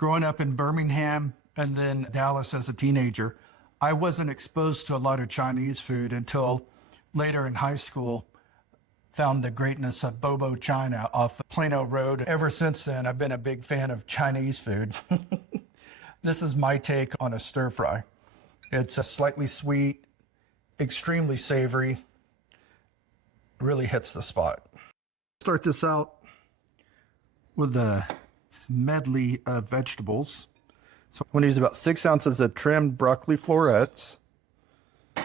Growing up in Birmingham and then Dallas as a teenager, I wasn't exposed to a lot of Chinese food until later in high school. Found the greatness of Bobo China off Plano Road. Ever since then, I've been a big fan of Chinese food. This is my take on a stir fry. It's a slightly sweet, extremely savory, really hits the spot. Start this out with a medley of vegetables. So I'm going to use about 6 ounces of trimmed broccoli florets. I'm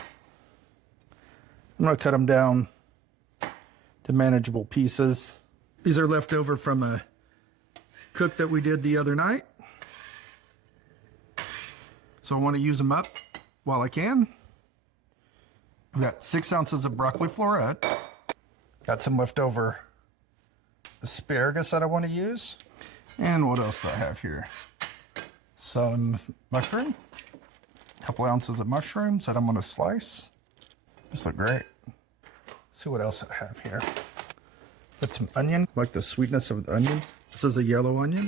going to cut them down to manageable pieces. These are left over from a cook that we did the other night. So I want to use them up while I can. I've got 6 ounces of broccoli florets. Got some leftover asparagus that I want to use. And what else do I have here? Some mushroom. A couple ounces of mushrooms that I'm going to slice. These look great. Let's see what else I have here. Put some onion. I like the sweetness of the onion. This is a yellow onion.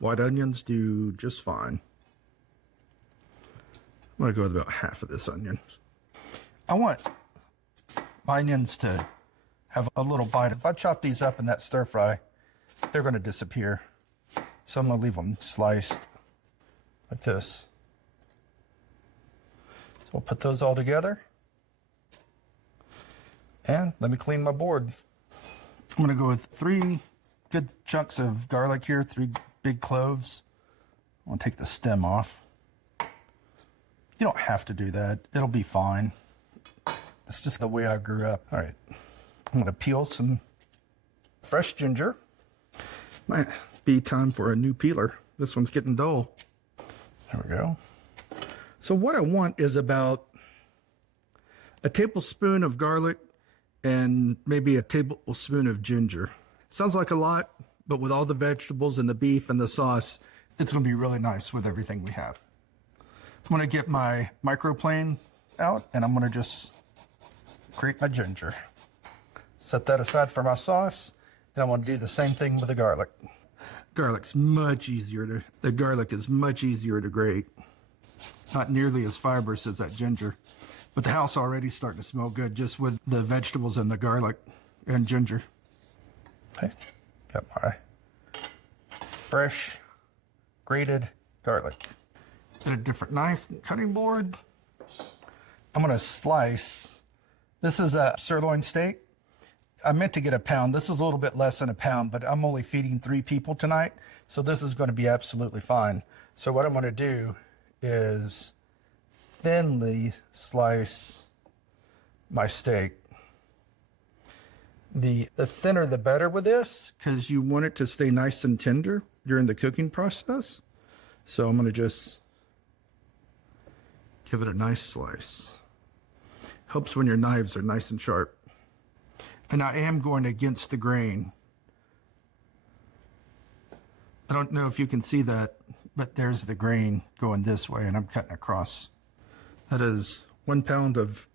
White onions do just fine. I'm going to go with about half of this onion. I want my onions to have a little bite. If I chop these up in that stir fry, they're going to disappear. So I'm going to leave them sliced like this. So we'll put those all together. And let me clean my board. I'm going to go with 3 good chunks of garlic here, 3 big cloves. I'm going to take the stem off. You don't have to do that. It'll be fine. It's just the way I grew up. All right. I'm going to peel some fresh ginger. Might be time for a new peeler. This one's getting dull. There we go. So what I want is about a tablespoon of garlic and maybe a tablespoon of ginger. Sounds like a lot, but with all the vegetables and the beef and the sauce, it's going to be really nice with everything we have. I'm going to get my microplane out and I'm going to just grate my ginger. Set that aside for my sauce. And I want to do the same thing with the garlic. The garlic is much easier to grate. Not nearly as fibrous as that ginger. But the house already starting to smell good just with the vegetables and the garlic and ginger. Okay, got my fresh grated garlic. Get a different knife and cutting board. I'm going to slice. This is a sirloin steak. I meant to get a pound. This is a little bit less than a pound, but I'm only feeding 3 people tonight. So this is going to be absolutely fine. So what I'm going to do is thinly slice my steak. The thinner the better with this, because you want it to stay nice and tender during the cooking process. So I'm going to just give it a nice slice. Helps when your knives are nice and sharp. And I am going against the grain. I don't know if you can see that, but there's the grain going this way and I'm cutting across. That is 1 pound of,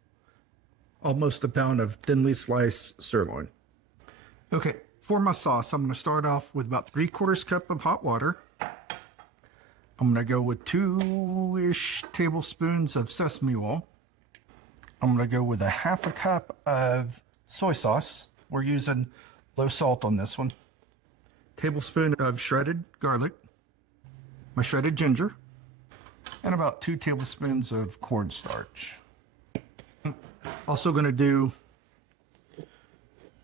almost a pound of thinly sliced sirloin. Okay, for my sauce, I'm going to start off with about 3/4 cup of hot water. I'm going to go with 2-ish tablespoons of sesame oil. I'm going to go with a 1/2 cup of soy sauce. We're using low salt on this one. Tablespoon of shredded garlic, my shredded ginger, and about 2 tablespoons of cornstarch. Also going to do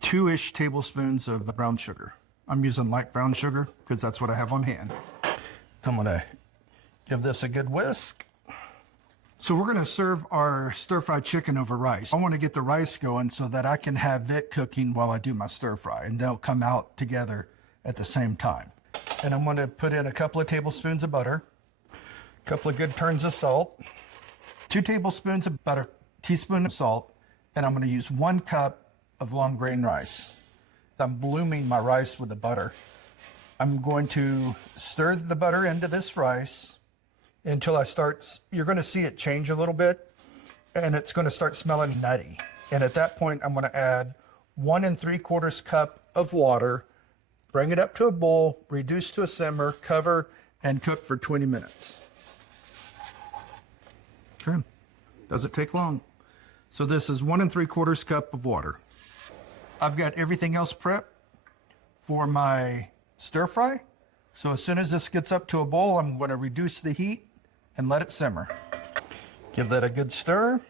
2-ish tablespoons of brown sugar. I'm using light brown sugar because that's what I have on hand. I'm going to give this a good whisk. So we're going to serve our stir-fried chicken over rice. I want to get the rice going so that I can have it cooking while I do my stir-fry, and they'll come out together at the same time. And I'm going to put in a couple of tablespoons of butter, a couple of good turns of salt, 2 tablespoons of butter, teaspoon of salt, and I'm going to use 1 cup of long grain rice. I'm blooming my rice with the butter. I'm going to stir the butter into this rice until you're going to see it change a little bit, and it's going to start smelling nutty. And at that point, I'm going to add 1 3/4 cup of water, bring it up to a boil, reduce to a simmer, cover, and cook for 20 minutes. Okay, doesn't take long. So this is 1 3/4 cup of water. I've got everything else prepped for my stir fry. So as soon as this gets up to a boil, I'm going to reduce the heat and let it simmer. Give that a good stir.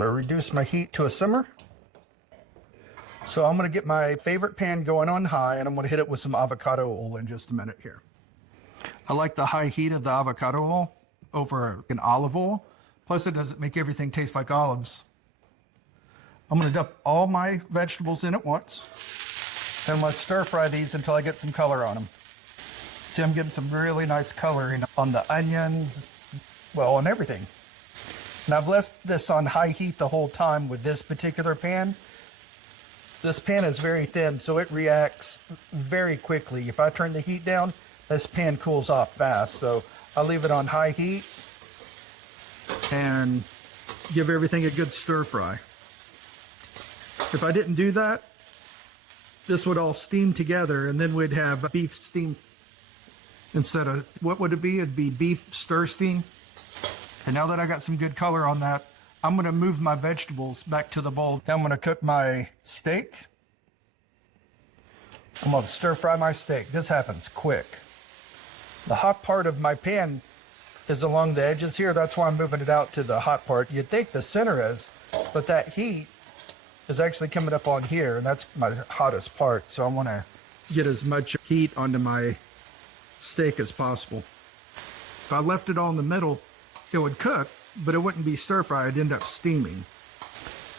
I'll reduce my heat to a simmer. So I'm going to get my favorite pan going on high, and I'm going to hit it with some avocado oil in just a minute here. I like the high heat of the avocado oil over an olive oil. Plus it doesn't make everything taste like olives. I'm going to dump all my vegetables in at once. And let's stir fry these until I get some color on them. See, I'm getting some really nice coloring on the onions, well, on everything. And I've left this on high heat the whole time with this particular pan. This pan is very thin, so it reacts very quickly. If I turn the heat down, this pan cools off fast. So I'll leave it on high heat and give everything a good stir fry. If I didn't do that, this would all steam together, and then we'd have beef steam instead of, what would it be? It'd be beef stir steam. And now that I got some good color on that, I'm going to move my vegetables back to the bowl. Now I'm going to cook my steak. I'm going to stir fry my steak. This happens quick. The hot part of my pan is along the edges here. That's why I'm moving it out to the hot part. You'd think the center is, but that heat is actually coming up on here, and that's my hottest part. So I want to get as much heat onto my steak as possible. If I left it all in the middle, it would cook, but it wouldn't be stir fry. It'd end up steaming.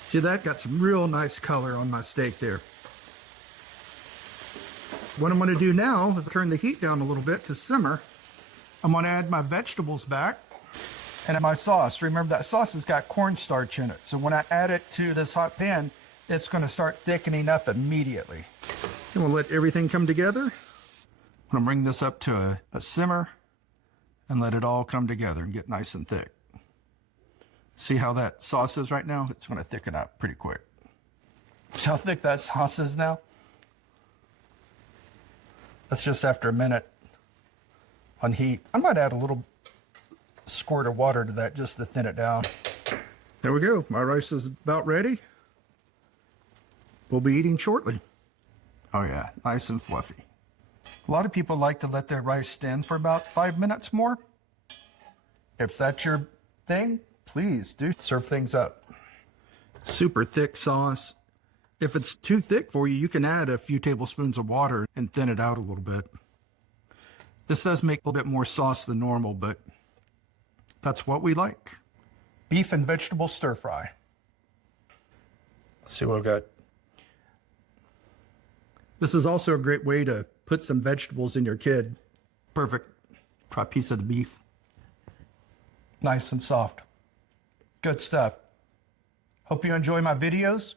See, that got some real nice color on my steak there. What I'm going to do now is turn the heat down a little bit to simmer. I'm going to add my vegetables back and my sauce. Remember, that sauce has got cornstarch in it. So when I add it to this hot pan, it's going to start thickening up immediately. And we'll let everything come together. I'm going to bring this up to a simmer and let it all come together and get nice and thick. See how that sauce is right now? It's going to thicken up pretty quick. See how thick that sauce is now? That's just after a minute on heat. I might add a little squirt of water to that just to thin it down. There we go. My rice is about ready. We'll be eating shortly. Oh yeah, nice and fluffy. A lot of people like to let their rice stand for about 5 minutes more. If that's your thing, please do serve things up. Super thick sauce. If it's too thick for you, you can add a few tablespoons of water and thin it out a little bit. This does make a little bit more sauce than normal, but that's what we like. Beef and vegetable stir fry. Let's see what I've got. This is also a great way to put some vegetables in your kid. Perfect. Try a piece of the beef. Nice and soft. Good stuff. Hope you enjoy my videos.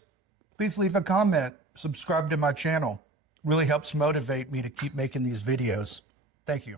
Please leave a comment. Subscribe to my channel. Really helps motivate me to keep making these videos. Thank you.